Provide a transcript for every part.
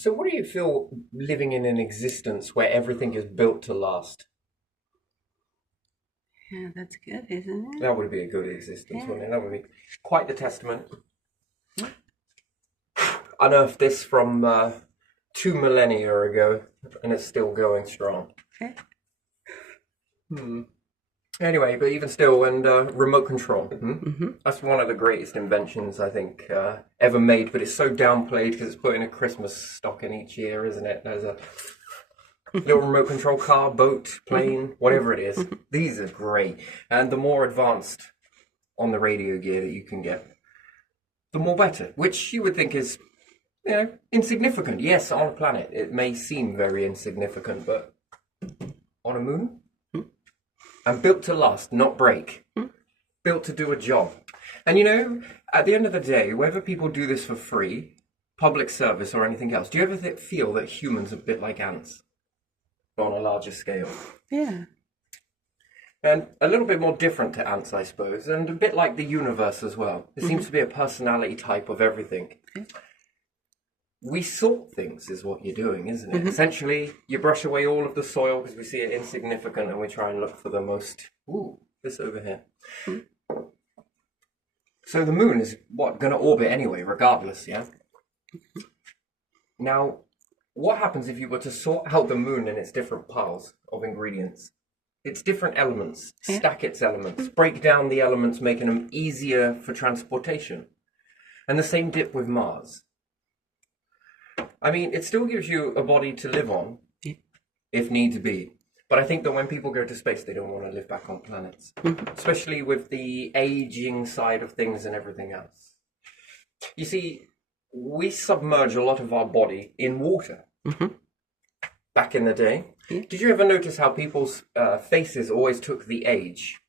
So what do you feel living in an existence where everything is built to last? Yeah, that's good, isn't it? That would be a good existence, Yeah. wouldn't it? That would be quite the testament. Unearthed this from 2 millennia ago, and it's still going strong. Okay. Anyway, but even still, and remote control. Mm-hmm. That's one of the greatest inventions I think ever made, but it's so downplayed because it's put in a Christmas stocking each year, isn't it? There's a little remote control car, boat, plane, whatever it is. These are great. And the more advanced on the radio gear that you can get, the more better, which you would think is, insignificant. Yes, on a planet, it may seem very insignificant, but on a moon? And built to last, not break. Built to do a job. And at the end of the day, whether people do this for free, public service, or anything else, do you ever feel that humans are a bit like ants? On a larger scale. Yeah. And a little bit more different to ants, I suppose, and a bit like the universe as well. There seems to be a personality type of everything. Okay. We sort things is what you're doing, isn't it? Essentially, you brush away all of the soil because we see it insignificant and we try and look for the most... Ooh, this over here. So the moon is, going to orbit anyway, regardless, yeah? Now, what happens if you were to sort out the moon in its different piles of ingredients? Its different elements, stack its elements, break down the elements, making them easier for transportation. And the same dip with Mars. I mean, it still gives you a body to live on, if needs be. But I think that when people go to space, they don't want to live back on planets. Especially with the aging side of things and everything else. You see, we submerge a lot of our body in water. Back in the day. Did you ever notice how people's faces always took the age?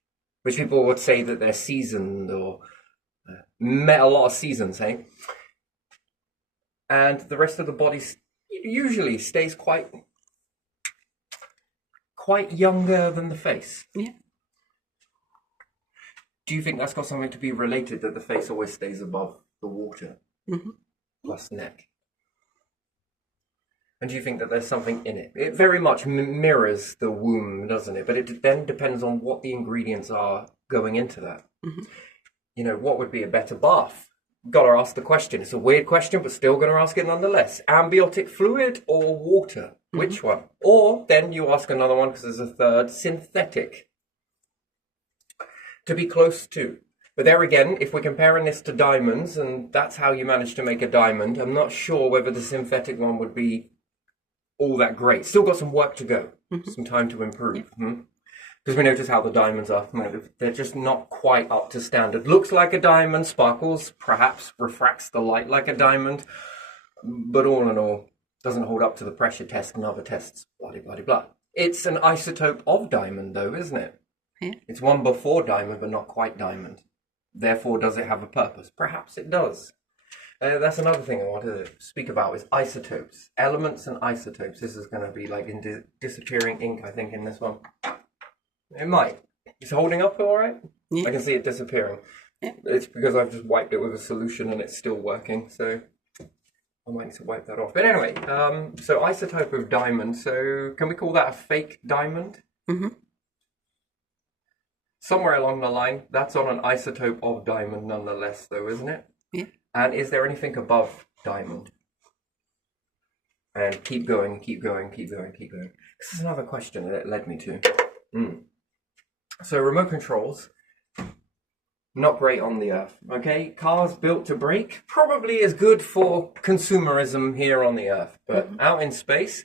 Which people would say that they're seasoned or met a lot of seasons, hey? And the rest of the body usually stays quite younger than the face. Yeah. Do you think that's got something to be related, that the face always stays above the water? Plus neck. And do you think that there's something in it? It very much mirrors the womb, doesn't it? But it then depends on what the ingredients are going into that. What would be a better bath? Got to ask the question. It's a weird question, but still going to ask it nonetheless. Amniotic fluid or water? Which one? Or then you ask another one, because there's a third, synthetic. To be close to. But there again, if we're comparing this to diamonds, and that's how you manage to make a diamond, I'm not sure whether the synthetic one would be all that great. Still got some work to go. Some time to improve. Because we notice how the diamonds are. They're just not quite up to standard. Looks like a diamond, sparkles, perhaps refracts the light like a diamond. But all in all, doesn't hold up to the pressure test and other tests. Blah, blah, blah, blah. It's an isotope of diamond, though, isn't it? Yeah. It's one before diamond, but not quite diamond. Therefore, does it have a purpose? Perhaps it does. That's another thing I wanted to speak about is isotopes. Elements and isotopes. This is going to be like in disappearing ink, I think, in this one. It might. It's holding up all right? Yeah. I can see it disappearing. Yeah. It's because I've just wiped it with a solution and it's still working, so I might need to wipe that off. But anyway, so isotope of diamond. So can we call that a fake diamond? Somewhere along the line, that's on an isotope of diamond nonetheless, though, isn't it? Yeah. And is there anything above diamond? And keep going, keep going, keep going, keep going. This is another question that it led me to. So remote controls, not great on the Earth, okay? Cars built to break, probably is good for consumerism here on the Earth, but out in space,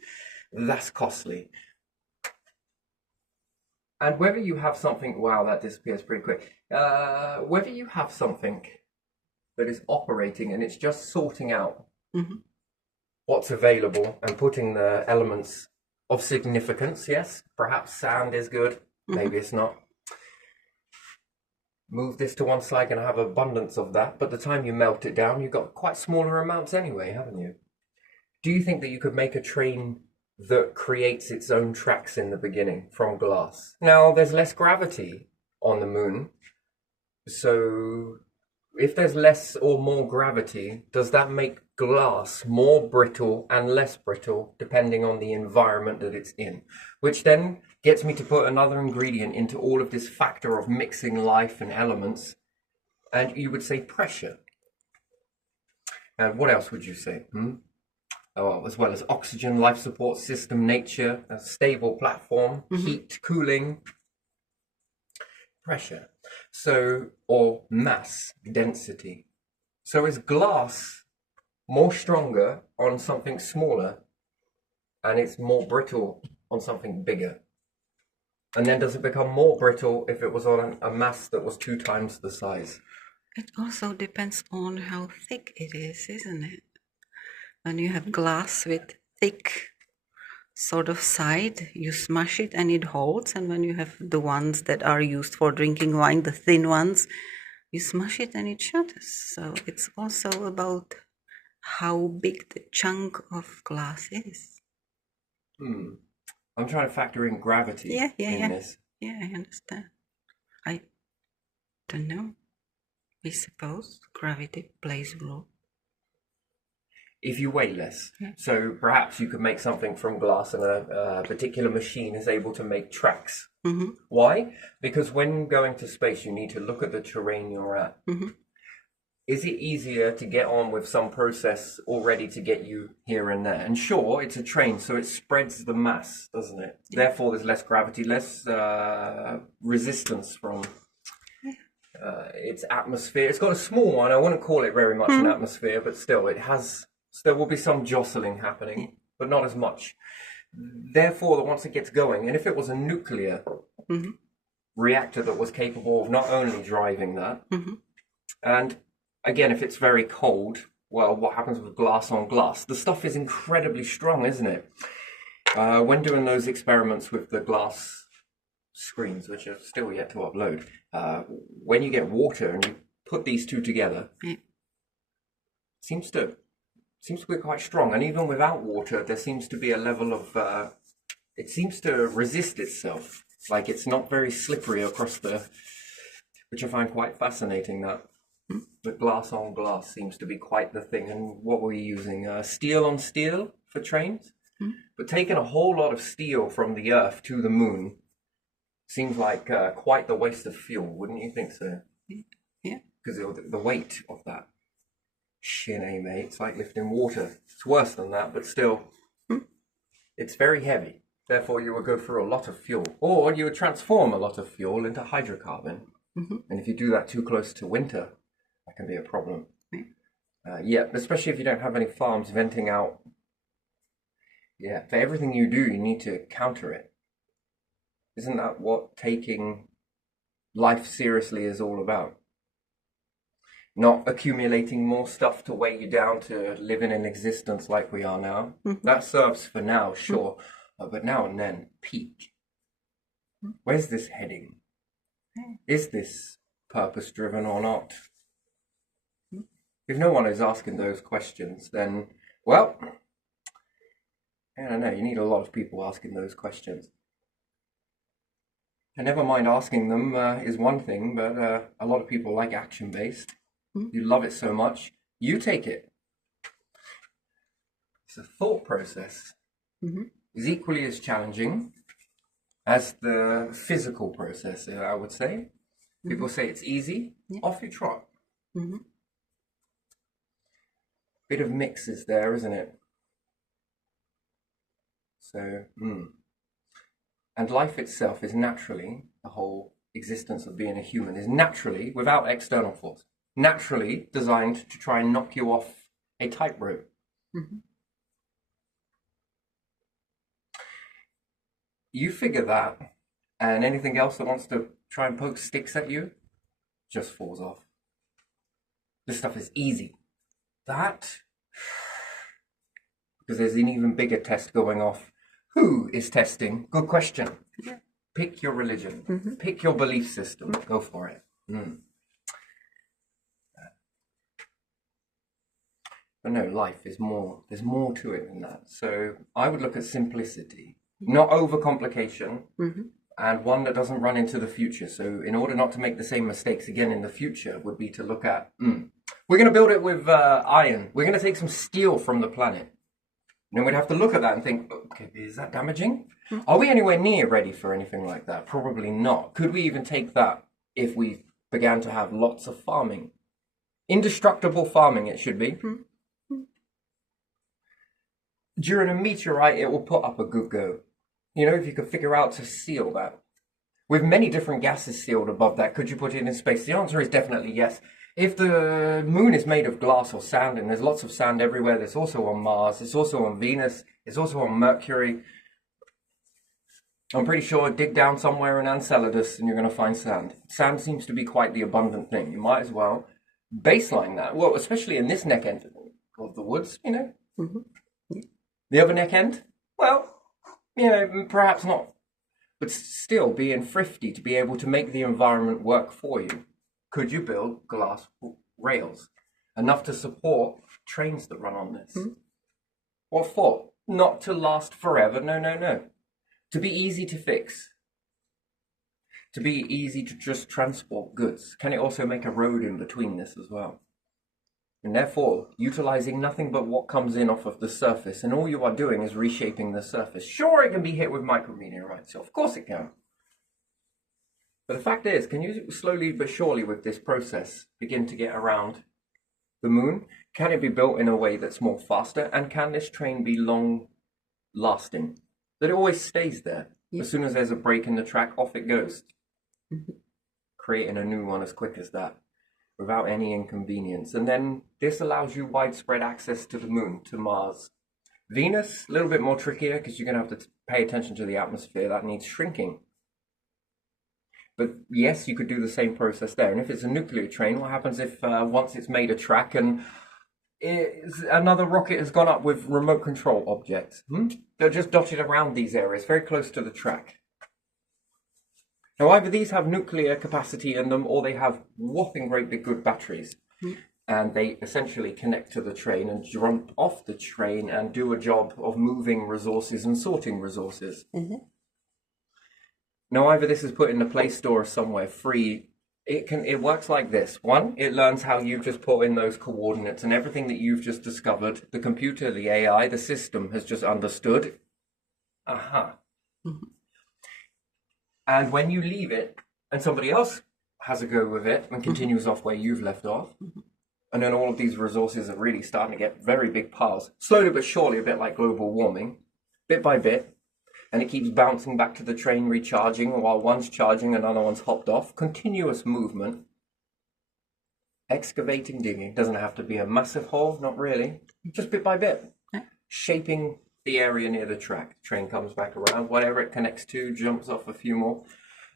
that's costly. And whether you have something, wow, that disappears pretty quick. Whether you have something that is operating and it's just sorting out what's available and putting the elements of significance, yes, perhaps sand is good, maybe it's not. Move this to one side, going to have abundance of that, but the time you melt it down, you've got quite smaller amounts anyway, haven't you? Do you think that you could make a train that creates its own tracks in the beginning from glass? Now, there's less gravity on the moon, so if there's less or more gravity, does that make glass more brittle and less brittle depending on the environment that it's in, which then gets me to put another ingredient into all of this factor of mixing life and elements, and you would say pressure. And what else would you say? Oh, as well as oxygen, life support system, nature, a stable platform, heat, cooling, pressure. So, or mass, density. So is glass more stronger on something smaller and it's more brittle on something bigger? And then does it become more brittle if it was on a mass that was 2 times the size? It also depends on how thick it is, isn't it? When you have glass with thick sort of side, you smash it and it holds. And when you have the ones that are used for drinking wine, the thin ones, you smash it and it shatters. So it's also about how big the chunk of glass is. I'm trying to factor in gravity in this. Yeah, I understand. I don't know. I suppose gravity plays a role. If you weigh less. So perhaps you could make something from glass and a particular machine is able to make tracks. Why? Because when going to space, you need to look at the terrain you're at. Is it easier to get on with some process already to get you here and there? And sure, it's a train, so it spreads the mass, doesn't it? Therefore, there's less gravity, less resistance from its atmosphere. It's got a small one. I wouldn't call it very much an atmosphere, but still, it has. There will be some jostling happening, but not as much. Therefore, once it gets going, and if it was a nuclear reactor that was capable of not only driving that, and again, if it's very cold, well, what happens with glass on glass? The stuff is incredibly strong, isn't it? When doing those experiments with the glass screens, which are still yet to upload, when you get water and you put these two together, seems to be quite strong. And even without water, there seems to be a level of it seems to resist itself, like it's not very slippery across which I find quite fascinating. That the glass on glass seems to be quite the thing. And what were you using? Steel on steel for trains? But taking a whole lot of steel from the Earth to the moon seems like quite the waste of fuel, wouldn't you think so? Yeah. Because the weight of that. Shin, mate. It's like lifting water. It's worse than that, but still, it's very heavy. Therefore, you would go through a lot of fuel. Or you would transform a lot of fuel into hydrocarbon. And if you do that too close to winter, that can be a problem. Especially if you don't have any farms venting out. Yeah, for everything you do, you need to counter it. Isn't that what taking life seriously is all about? Not accumulating more stuff to weigh you down to living in existence like we are now. That serves for now, sure. But now and then, peak. Where's this heading? Is this purpose-driven or not? If no one is asking those questions, then, well, I don't know, you need a lot of people asking those questions. And never mind asking them is one thing, but a lot of people like action-based. You love it so much, you take it. So thought process is equally as challenging as the physical process, I would say. People say it's easy, off you trot. Bit of mix is there, isn't it? So, and life itself is naturally, the whole existence of being a human is naturally, without external force, naturally designed to try and knock you off a tightrope. You figure that, and anything else that wants to try and poke sticks at you just falls off. This stuff is easy. That, because there's an even bigger test going off. Who is testing? Good question. Pick your religion. Pick your belief system. Go for it. But no, life is more. There's more to it than that. So I would look at simplicity, not overcomplication, and one that doesn't run into the future. So in order not to make the same mistakes again in the future would be to look at We're going to build it with iron. We're going to take some steel from the planet. And then we'd have to look at that and think, okay, is that damaging? Are we anywhere near ready for anything like that? Probably not. Could we even take that if we began to have lots of farming? Indestructible farming, it should be. During a meteorite, it will put up a good go. You know, if you could figure out to seal that. With many different gases sealed above that, could you put it in space? The answer is definitely yes. If the moon is made of glass or sand, and there's lots of sand everywhere, there's also on Mars, it's also on Venus, it's also on Mercury. I'm pretty sure dig down somewhere in Enceladus and you're going to find sand. Sand seems to be quite the abundant thing. You might as well baseline that. Well, especially in this neck end of the woods, you know. The other neck end, well, you know, perhaps not. But still being thrifty to be able to make the environment work for you. Could you build glass rails enough to support trains that run on this? What for? Not to last forever. No, no, no. To be easy to fix. To be easy to just transport goods. Can it also make a road in between this as well? And therefore, utilizing nothing but what comes in off of the surface, and all you are doing is reshaping the surface. Sure, it can be hit with micrometeorites, so of course it can. But the fact is, can you slowly but surely with this process begin to get around the moon? Can it be built in a way that's more faster? And can this train be long lasting? That it always stays there. As soon as there's a break in the track, off it goes. Creating a new one as quick as that, without any inconvenience. And then this allows you widespread access to the moon, to Mars. Venus, a little bit more trickier because you're going to have to pay attention to the atmosphere. That needs shrinking. But yes, you could do the same process there. And if it's a nuclear train, what happens if once it's made a track and another rocket has gone up with remote control objects? They're just dotted around these areas, very close to the track. Now, either these have nuclear capacity in them, or they have whopping great big good batteries. And they essentially connect to the train and jump off the train and do a job of moving resources and sorting resources. Now, either this is put in the Play Store or somewhere free. It works like this. One, it learns how you've just put in those coordinates, and everything that you've just discovered, the computer, the AI, the system has just understood. And when you leave it, and somebody else has a go with it and continues off where you've left off, and then all of these resources are really starting to get very big piles, slowly but surely, a bit like global warming, bit by bit, and it keeps bouncing back to the train, recharging, while one's charging, another one's hopped off. Continuous movement. Excavating, digging. Doesn't have to be a massive hole, not really. Just bit by bit. Shaping the area near the track. Train comes back around, whatever it connects to, jumps off a few more.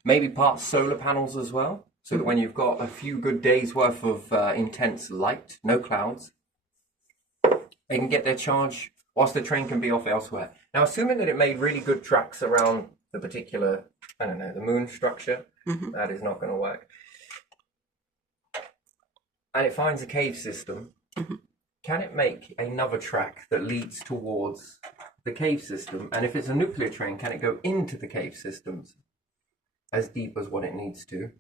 Maybe parts solar panels as well, so that when you've got a few good days worth of intense light, no clouds, they can get their charge whilst the train can be off elsewhere. Now, assuming that it made really good tracks around the particular, I don't know, the moon structure, that is not going to work. And it finds a cave system. Can it make another track that leads towards the cave system? And if it's a nuclear train, can it go into the cave systems as deep as what it needs to?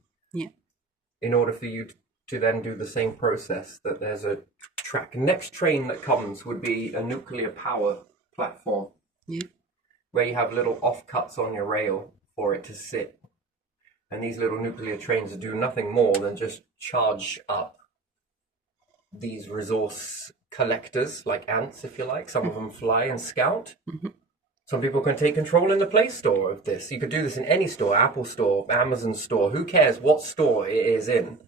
In order for you to then do the same process, that there's a track. Next train that comes would be a nuclear power platform. Where you have little offcuts on your rail for it to sit. And these little nuclear trains do nothing more than just charge up these resource collectors, like ants, if you like. Some of them fly and scout. Some people can take control in the Play Store of this. You could do this in any store, Apple Store, Amazon Store, who cares what store it is in.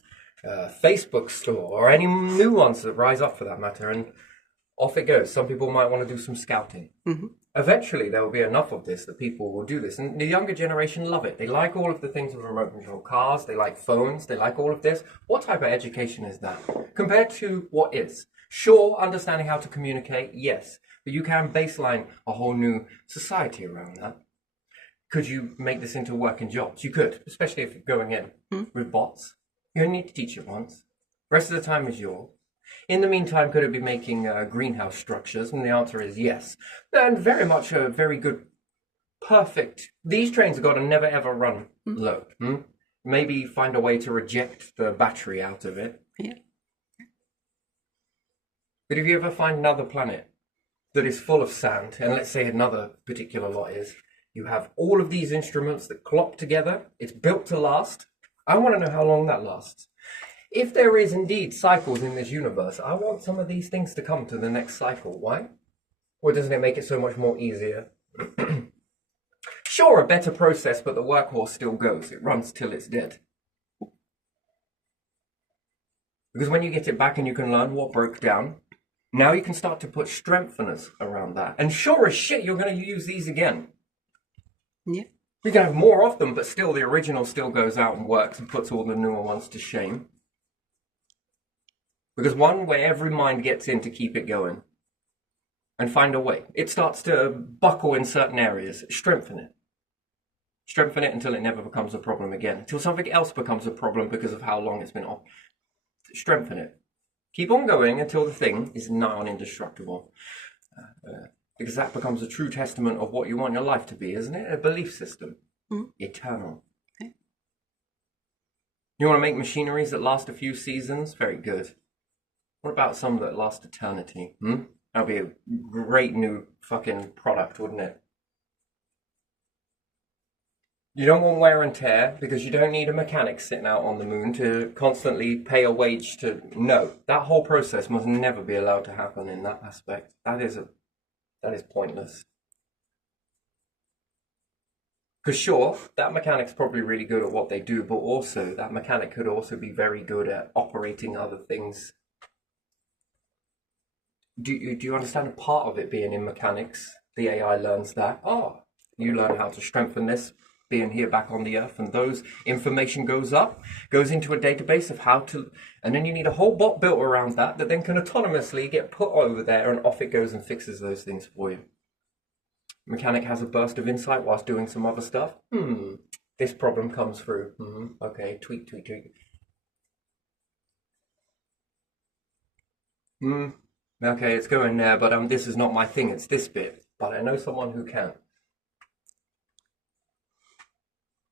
Facebook Store, or any new ones that rise up for that matter. And off it goes. Some people might want to do some scouting. Eventually, there will be enough of this that people will do this. And the younger generation love it. They like all of the things with remote control cars. They like phones. They like all of this. What type of education is that? Compared to what is? Sure, understanding how to communicate, yes. But you can baseline a whole new society around that. Could you make this into working jobs? You could, especially if you're going in with bots. You only need to teach it once. The rest of the time is yours. In the meantime, could it be making greenhouse structures? And the answer is yes. And very much a very good, perfect. These trains have got to never ever run low. Maybe find a way to reject the battery out of it. But if you ever find another planet that is full of sand, and let's say another particular lot is, you have all of these instruments that clock together, it's built to last. I want to know how long that lasts. If there is indeed cycles in this universe, I want some of these things to come to the next cycle. Why? Or doesn't it make it so much more easier? Sure, a better process, but the workhorse still goes. It runs till it's dead. Because when you get it back and you can learn what broke down, now you can start to put strengtheners around that. And sure as shit, you're going to use these again. Yeah. You can have more of them, but still the original still goes out and works and puts all the newer ones to shame. Because one way every mind gets in to keep it going and find a way. It starts to buckle in certain areas. Strengthen it. Strengthen it until it never becomes a problem again. Until something else becomes a problem because of how long it's been off. Strengthen it. Keep on going until the thing is nigh on indestructible. Because that becomes a true testament of what you want your life to be, isn't it? A belief system. Eternal. Okay. You want to make machineries that last a few seasons? Very good. What about some that last eternity? That'd be a great new fucking product, wouldn't it? You don't want wear and tear because you don't need a mechanic sitting out on the moon to constantly pay a wage to... No, that whole process must never be allowed to happen in that aspect. That is pointless. Because sure, that mechanic's probably really good at what they do, but also that mechanic could also be very good at operating other things. Do you understand a part of it being in mechanics? The AI learns that. You learn how to strengthen this, being here back on the Earth, and those information goes into a database of how to, and then you need a whole bot built around that then can autonomously get put over there, and off it goes and fixes those things for you. Mechanic has a burst of insight whilst doing some other stuff. This problem comes through. Okay, tweak. Okay, it's going there, but this is not my thing, it's this bit. But I know someone who can.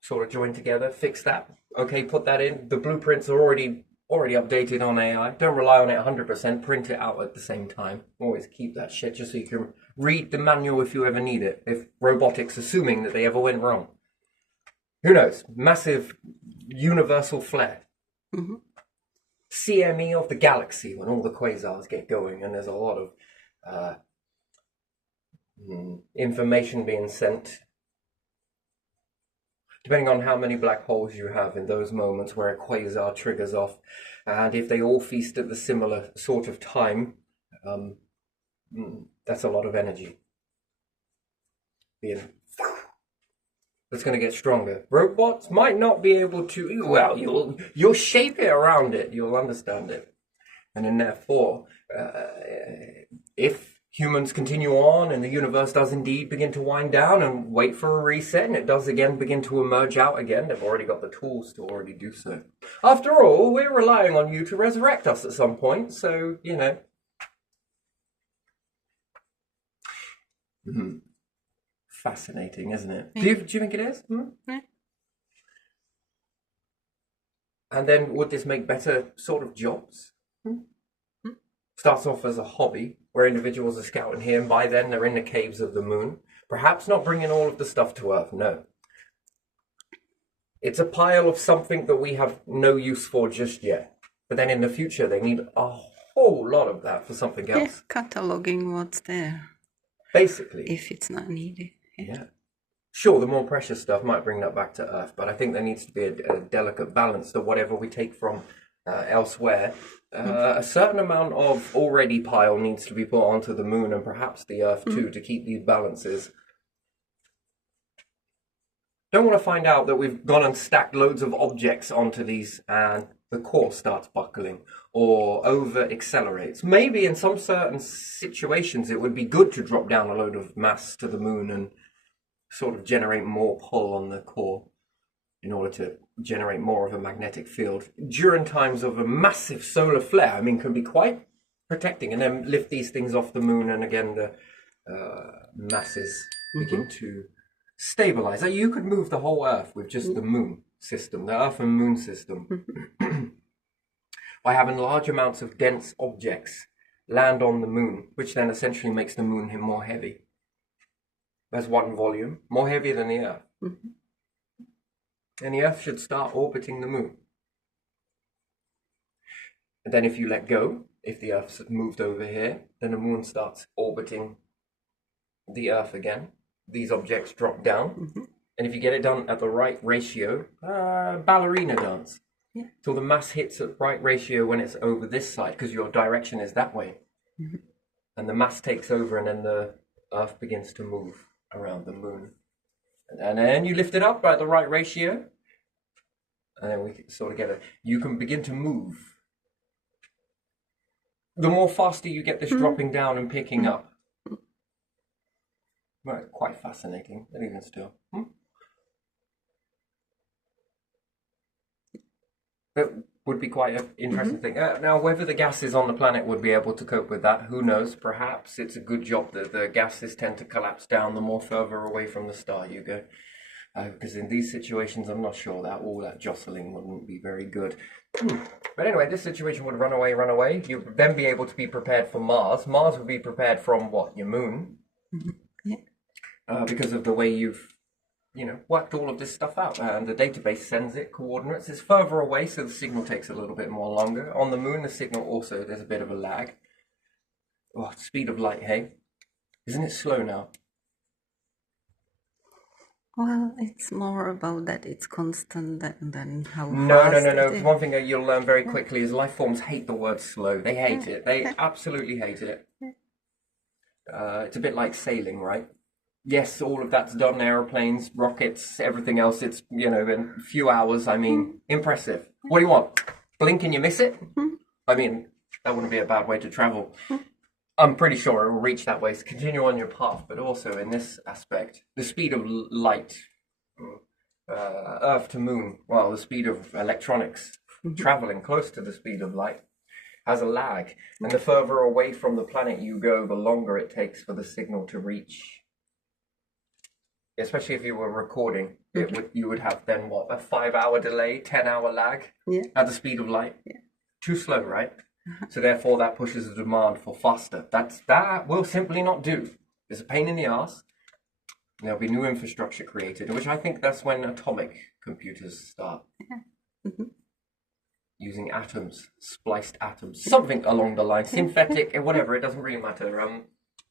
Sort of join together, fix that. Okay, put that in. The blueprints are already updated on AI. Don't rely on it 100%. Print it out at the same time. Always keep that shit just so you can read the manual if you ever need it. If robotics, assuming that they ever went wrong. Who knows? Massive universal flare. CME of the galaxy when all the quasars get going and there's a lot of information being sent. Depending on how many black holes you have in those moments where a quasar triggers off, and if they all feast at the similar sort of time, that's a lot of energy. That's going to get stronger. Robots might not be able to, well, you'll shape it around it, you'll understand it. And then therefore, if humans continue on and the universe does indeed begin to wind down and wait for a reset and it does again begin to emerge out again, they've already got the tools to already do so. After all, we're relying on you to resurrect us at some point, so, you know. Fascinating, isn't it? Do you think it is? And then would this make better sort of jobs? Starts off as a hobby where individuals are scouting here, and by then they're in the caves of the moon. Perhaps not bringing all of the stuff to Earth, no. It's a pile of something that we have no use for just yet. But then in the future they need a whole lot of that for something else. Cataloging what's there. Basically. If it's not needed. Yeah. Sure, the more precious stuff might bring that back to Earth, but I think there needs to be a delicate balance to whatever we take from elsewhere. A certain amount of already pile needs to be put onto the moon and perhaps the Earth too to keep these balances. Don't want to find out that we've gone and stacked loads of objects onto these and the core starts buckling or over accelerates. Maybe in some certain situations it would be good to drop down a load of mass to the moon and sort of generate more pull on the core in order to generate more of a magnetic field during times of a massive solar flare. I mean, can be quite protecting, and then lift these things off the moon and again the masses begin to stabilize. Like, you could move the whole Earth with just the moon system, the Earth and moon system, by having large amounts of dense objects land on the moon, which then essentially makes the moon more heavy. That's one volume, more heavy than the Earth. Mm-hmm. And the Earth should start orbiting the moon. And then if you let go, if the Earth's moved over here, then the moon starts orbiting the Earth again. These objects drop down. Mm-hmm. And if you get it done at the right ratio, ballerina dance. Yeah. So the mass hits at right ratio when it's over this side, because your direction is that way. Mm-hmm. And the mass takes over, and then the Earth begins to move around the moon. And then you lift it up at the right ratio, and then we can sort of get it. You can begin to move. The more faster you get this dropping down and picking up. Well, quite fascinating, but even still. That would be quite an interesting thing. Now, whether the gases on the planet would be able to cope with that, who knows? Perhaps it's a good job that the gases tend to collapse down the more further away from the star you go. Because in these situations, I'm not sure that all that jostling wouldn't be very good. But anyway, this situation would run away. You would then be able to be prepared for Mars. Mars would be prepared from what? Your moon. Mm-hmm. Yeah. Because of the way you've worked all of this stuff out, and the database sends it coordinates. It's further away, so the signal takes a little bit more longer. On the moon, the signal also, there's a bit of a lag. Oh, speed of light, hey? Isn't it slow now? Well, it's more about that it's constant than how No. fast it is. One thing that you'll learn very quickly is life forms hate the word slow. They hate it. They absolutely hate it. It's a bit like sailing, right? Yes, all of that's done, aeroplanes, rockets, everything else. It's, in a few hours, impressive. What do you want? Blink and you miss it? That wouldn't be a bad way to travel. I'm pretty sure it will reach that way. So continue on your path, but also in this aspect, the speed of light, Earth to moon, the speed of electronics traveling close to the speed of light has a lag. And the further away from the planet you go, the longer it takes for the signal to reach. Especially if you were recording, you would have then a 5-hour delay, 10-hour lag at the speed of light. Yeah. Too slow, right? So therefore that pushes the demand for faster. That will simply not do. It's a pain in the ass. There'll be new infrastructure created, which I think that's when atomic computers start. Using atoms, spliced atoms, something along the line, synthetic, whatever, it doesn't really matter.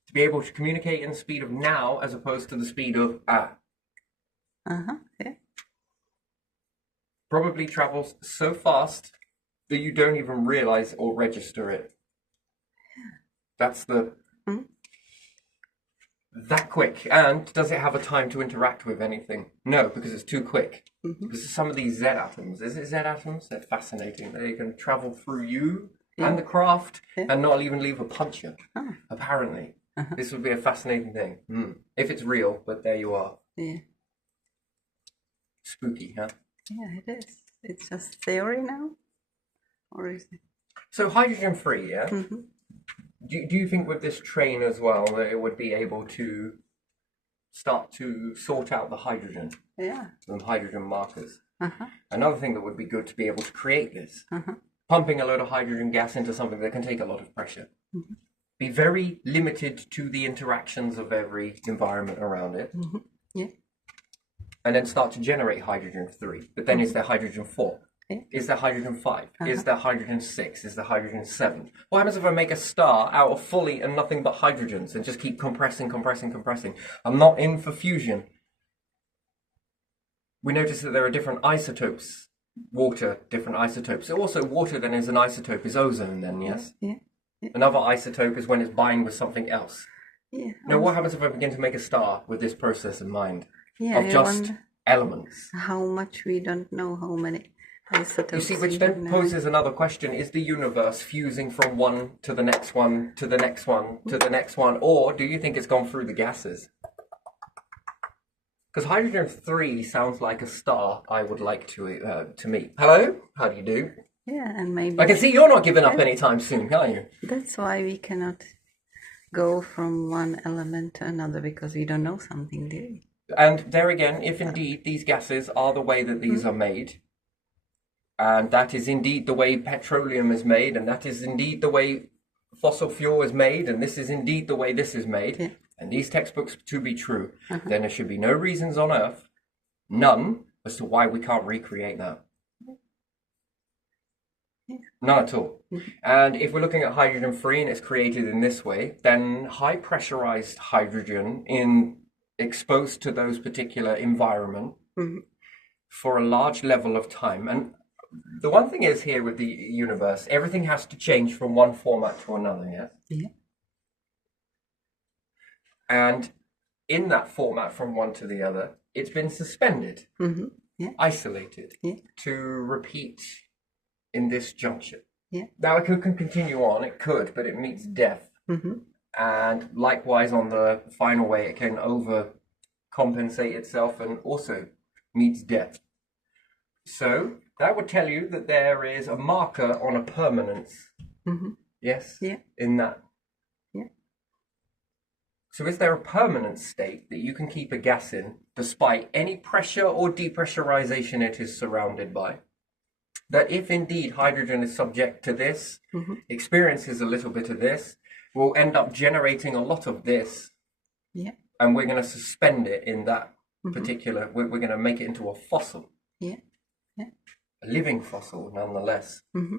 To be able to communicate in the speed of now as opposed to the speed of Yeah. Probably travels so fast that you don't even realize or register it. That's that quick. And does it have a time to interact with anything? No, because it's too quick. Because some of these Z atoms, is it Z atoms? They're fascinating. They can travel through you and the craft and not even leave a puncture, apparently. This would be a fascinating thing. If it's real, but there you are. Yeah. Spooky, huh? Yeah, it is. It's just theory now? Or is it? So hydrogen-free, yeah? Do you think with this train as well that it would be able to start to sort out the hydrogen? Yeah. Some hydrogen markers. Another thing that would be good to be able to create this. Pumping a load of hydrogen gas into something that can take a lot of pressure. Be very limited to the interactions of every environment around it. Yeah. And then start to generate hydrogen 3. But then is there hydrogen 4? Yeah. Is there hydrogen 5? Is there hydrogen 6? Is there hydrogen 7? What happens if I make a star out of fully and nothing but hydrogens and just keep compressing? I'm not in for fusion. We notice that there are different isotopes. Water, different isotopes. Also, water then is an isotope, is ozone then, yes? Yeah. Another isotope is when it's buying with something else. Yeah. Now, what happens if I begin to make a star with this process in mind? Yeah, Of just elements. how much we don't know, how many isotopes. You see, which then poses another question. Is the universe fusing from one to the next one, to the next one, to the next one? Or do you think it's gone through the gases? Because hydrogen 3 sounds like a star I would like to meet. Hello? How do you do? Yeah, and maybe... I can see you're not giving up anytime soon, are you? That's why we cannot go from one element to another, because we don't know something, do we? And there again, if indeed these gases are the way that these are made, and that is indeed the way petroleum is made, and that is indeed the way fossil fuel is made, and this is indeed the way this is made, Yeah. and these textbooks to be true, then there should be no reasons on earth, none, as to why we can't recreate that. None at all. And if we're looking at hydrogen free and it's created in this way, then high pressurized hydrogen exposed to those particular environment for a large level of time. And the one thing is here with the universe, everything has to change from one format to another, yeah? Yeah. And in that format from one to the other, it's been suspended, Yeah. isolated, Yeah. to repeat in this juncture. Yeah. Now it can continue on, it could, but it meets death. Mm-hmm. And likewise on the final way, it can overcompensate itself and also meets death. So that would tell you that there is a marker on a permanence. Mm-hmm. Yes? Yeah. In that. Yeah. So is there a permanent state that you can keep a gas in despite any pressure or depressurization it is surrounded by? That if indeed hydrogen is subject to this, experiences a little bit of this, we'll end up generating a lot of this, Yeah. and we're going to suspend it in that particular, we're going to make it into a fossil, Yeah. Yeah. a living fossil nonetheless. Mm-hmm.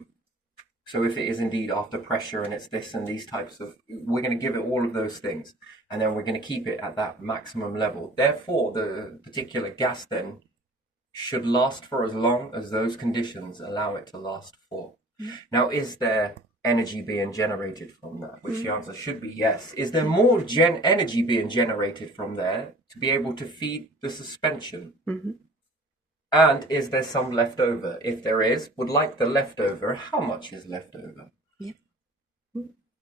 So if it is indeed after pressure and it's this and these types of, we're going to give it all of those things, and then we're going to keep it at that maximum level. Therefore, the particular gas then should last for as long as those conditions allow it to last for. Now, is there energy being generated from that? Which the answer should be yes. Is there more energy being generated from there to be able to feed the suspension? And is there some left over? If there is, would like the leftover. How much is left over? Yeah.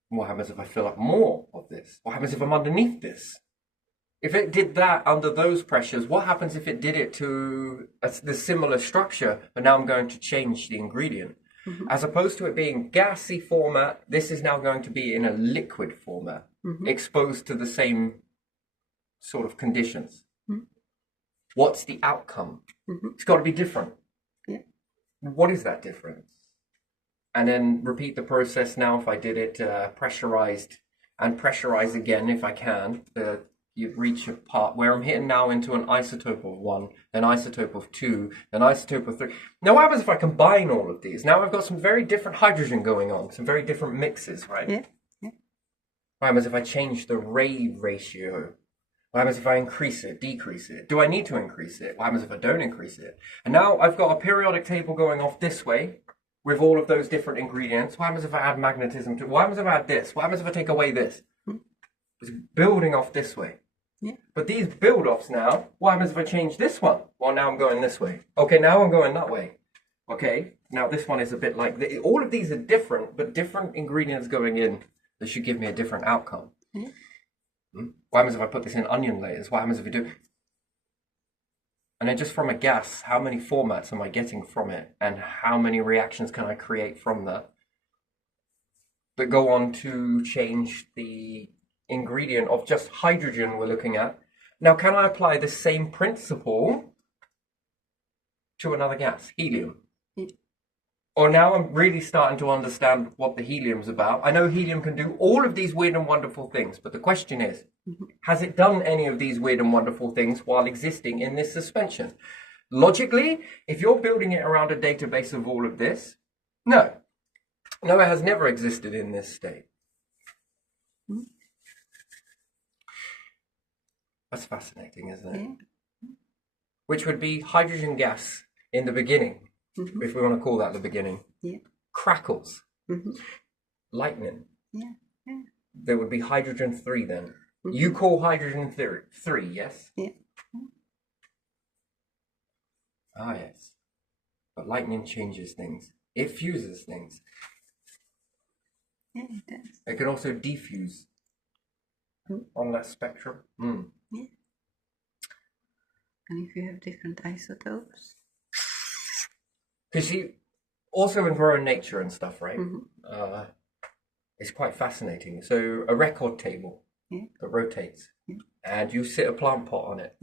What happens if I fill up more of this? What happens if I'm underneath this? If it did that under those pressures, what happens if it did it to the similar structure, but now I'm going to change the ingredient? As opposed to it being gassy format, this is now going to be in a liquid format, exposed to the same sort of conditions. What's the outcome? It's got to be different. Yeah. What is that difference? And then repeat the process now if I did it pressurized, and pressurize again if I can. You reach a part where I'm hitting now into an isotope of 1, then isotope of 2, then isotope of 3. Now what happens if I combine all of these? Now I've got some very different hydrogen going on, some very different mixes, right? Yeah. Yeah. What happens if I change the Ray ratio? What happens if I increase it, decrease it? Do I need to increase it? What happens if I don't increase it? And now I've got a periodic table going off this way with all of those different ingredients. What happens if I add magnetism to it? What happens if I add this? What happens if I take away this? It's building off this way. Yeah. But these build-offs now, what happens if I change this one? Well, now I'm going this way. Okay, now I'm going that way. Okay, now this one is a bit like... all of these are different, but different ingredients going in that should give me a different outcome. Yeah. What happens if I put this in onion layers? What happens if we do... And then just from a gas, how many formats am I getting from it? And how many reactions can I create from that go on to change the ingredient of just hydrogen we're looking at? Now, can I apply the same principle to another gas, helium? Or now I'm really starting to understand what the helium's about. I know helium can do all of these weird and wonderful things, but the question is, has it done any of these weird and wonderful things while existing in this suspension? Logically, if you're building it around a database of all of this, no. No, it has never existed in this state. That's fascinating, isn't it? Yeah. Which would be hydrogen gas in the beginning, if we want to call that the beginning. Yeah. Crackles. Lightning. Yeah. Yeah. There would be hydrogen 3 then. You call hydrogen 3, yes? Yeah. Ah, yes. But lightning changes things. It fuses things. Yeah, it does. It can also diffuse on that spectrum. Yeah. And if you have different isotopes. Because you also in our own nature and stuff, right? It's quite fascinating. So a record table that rotates, and you sit a plant pot on it.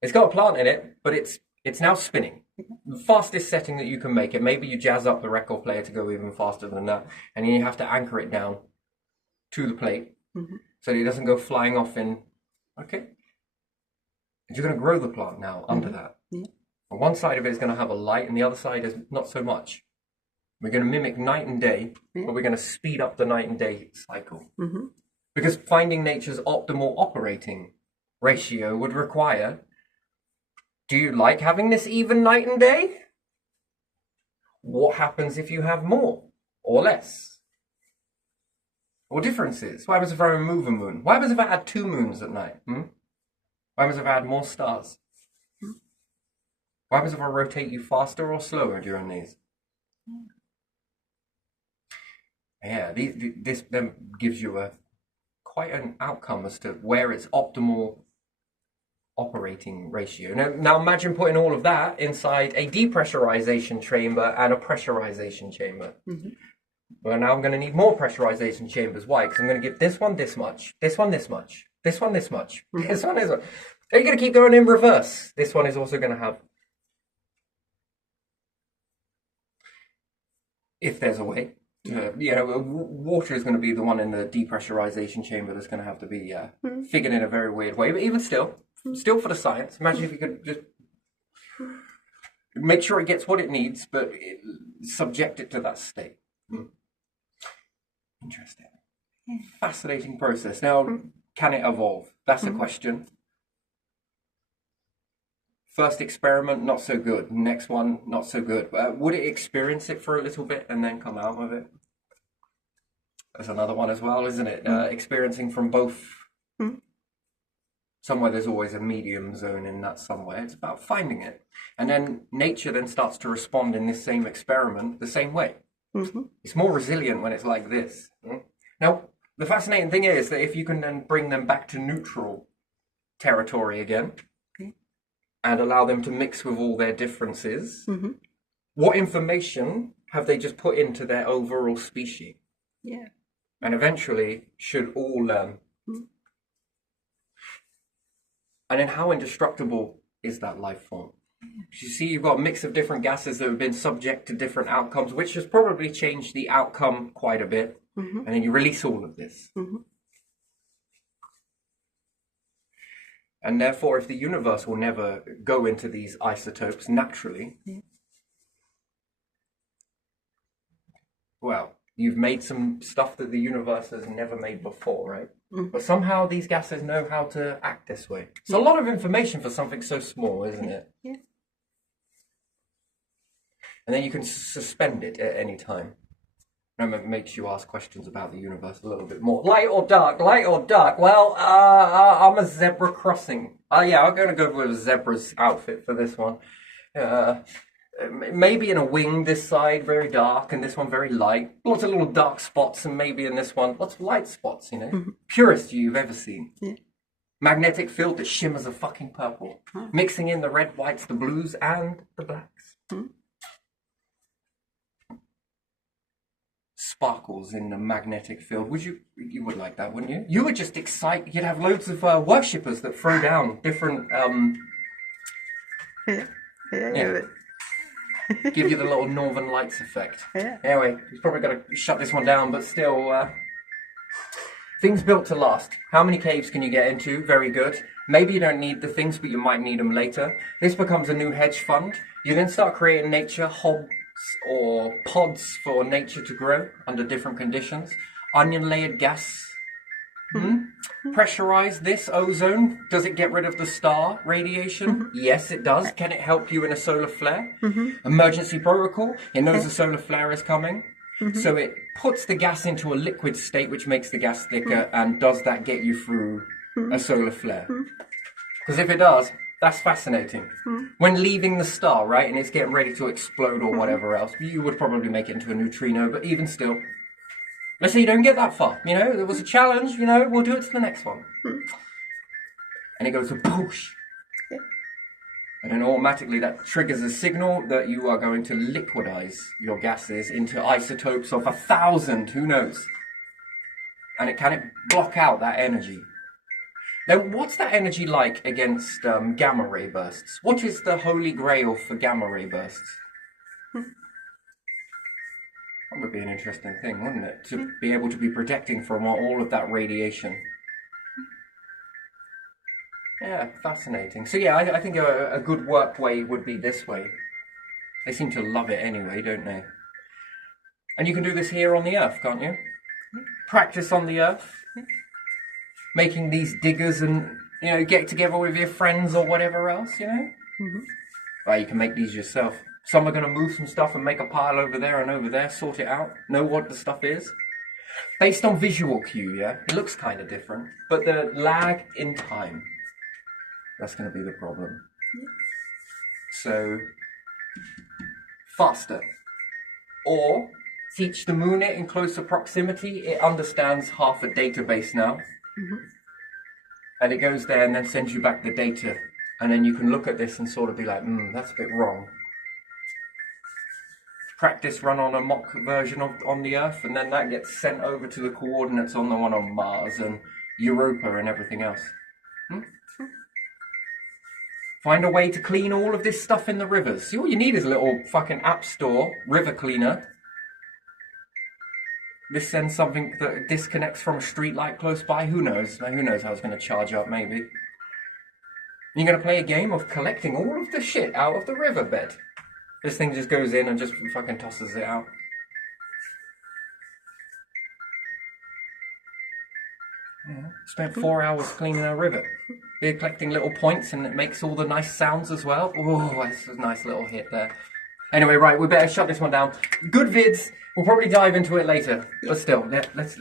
It's got a plant in it, but it's now spinning. the fastest setting that you can make it. Maybe you jazz up the record player to go even faster than that, and then you have to anchor it down to the plate so that it doesn't go flying off in. Okay. And you're going to grow the plant now under that. Yeah. On one side of it is going to have a light, and the other side is not so much. We're going to mimic night and day, but we're going to speed up the night and day cycle. Because finding nature's optimal operating ratio would require, do you like having this even night and day? What happens if you have more or less? Or differences? What happens if I remove a moon? What happens if I had 2 moons at night? What happens if I had more stars? What happens if I rotate you faster or slower during these? Yeah, this then gives you quite an outcome as to where its optimal operating ratio. Now imagine putting all of that inside a depressurization chamber and a pressurization chamber. Well, now I'm going to need more pressurization chambers. Why? Because I'm going to give this one this much, this one this much, this one this much, this one this much. Are you going to keep going in reverse? This one is also going to have, if there's a way, water is going to be the one in the depressurization chamber that's going to have to be figured in a very weird way. But even still for the science, imagine if you could just make sure it gets what it needs, but subject it to that state. Interesting. Fascinating process. Now, can it evolve? That's the question. First experiment, not so good. Next one, not so good. Would it experience it for a little bit and then come out of it? There's another one as well, isn't it? Experiencing from both. Somewhere there's always a medium zone in that somewhere. It's about finding it. And then nature then starts to respond in this same experiment the same way. It's more resilient when it's like this. Now, the fascinating thing is that if you can then bring them back to neutral territory again, and allow them to mix with all their differences, what information have they just put into their overall species? Yeah. And eventually should all learn. And then how indestructible is that life form? You see, you've got a mix of different gases that have been subject to different outcomes, which has probably changed the outcome quite a bit. And then you release all of this. And therefore, if the universe will never go into these isotopes naturally, well, you've made some stuff that the universe has never made before, right? But somehow these gases know how to act this way. It's a lot of information for something so small, isn't it? Yeah. And then you can suspend it at any time. And it makes you ask questions about the universe a little bit more. Light or dark? Light or dark? Well, I'm a zebra crossing. Yeah, I'm going to go with a zebra's outfit for this one. Maybe in a wing this side, very dark, and this one very light. Lots of little dark spots, and maybe in this one, lots of light spots, Purest you've ever seen. Yeah. Magnetic field that shimmers a fucking purple. Mixing in the red, whites, the blues, and the blacks. Sparkles in the magnetic field. You would like that, wouldn't you? You would just excite. You'd have loads of worshippers that throw down different. Give you the little Northern Lights effect. Yeah. Anyway, he's probably got to shut this one down, but still, things built to last. How many caves can you get into? Very good. Maybe you don't need the things, but you might need them later. This becomes a new hedge fund. You then start creating nature hobs or pods for nature to grow under different conditions. Onion layered gas. Pressurize this ozone. Does it get rid of the star radiation? Yes, it does. Can it help you in a solar flare? Emergency protocol. It knows a solar flare is coming. So it puts the gas into a liquid state, which makes the gas thicker. And does that get you through a solar flare? Because if it does, that's fascinating. When leaving the star, right, and it's getting ready to explode or whatever else, you would probably make it into a neutrino, but even still, let's say you don't get that far, there was a challenge, we'll do it to the next one. And it goes to poosh. And then automatically that triggers a signal that you are going to liquidize your gases into isotopes of 1,000, who knows? And can it block out that energy? Now, what's that energy like against gamma ray bursts? What is the holy grail for gamma ray bursts? That would be an interesting thing, wouldn't it? To be able to be protecting from all of that radiation. Yeah, fascinating. So yeah, I think a good work way would be this way. They seem to love it anyway, don't they? And you can do this here on the Earth, can't you? Practice on the Earth. Making these diggers and, you know, get together with your friends or whatever else, you know? Well, you can make these yourself. Some are going to move some stuff and make a pile over there and over there, sort it out, know what the stuff is. Based on visual cue, yeah? It looks kind of different, but the lag in time, that's going to be the problem. So, faster. Or, teach the moon it in closer proximity. It understands half a database now. And it goes there and then sends you back the data. And then you can look at this and sort of be like, that's a bit wrong. Practice run on a mock version on the Earth, and then that gets sent over to the coordinates on the one on Mars and Europa and everything else. Find a way to clean all of this stuff in the rivers. See, all you need is a little fucking app store, river cleaner. This sends something that disconnects from a street light close by. Who knows? Who knows how it's going to charge up, maybe. You're going to play a game of collecting all of the shit out of the riverbed. This thing just goes in and just fucking tosses it out. Yeah. Spent 4 hours cleaning a river. You're collecting little points and it makes all the nice sounds as well. Oh, that's a nice little hit there. Anyway, right, we better shut this one down. Good vids. We'll probably dive into it later. But still, let's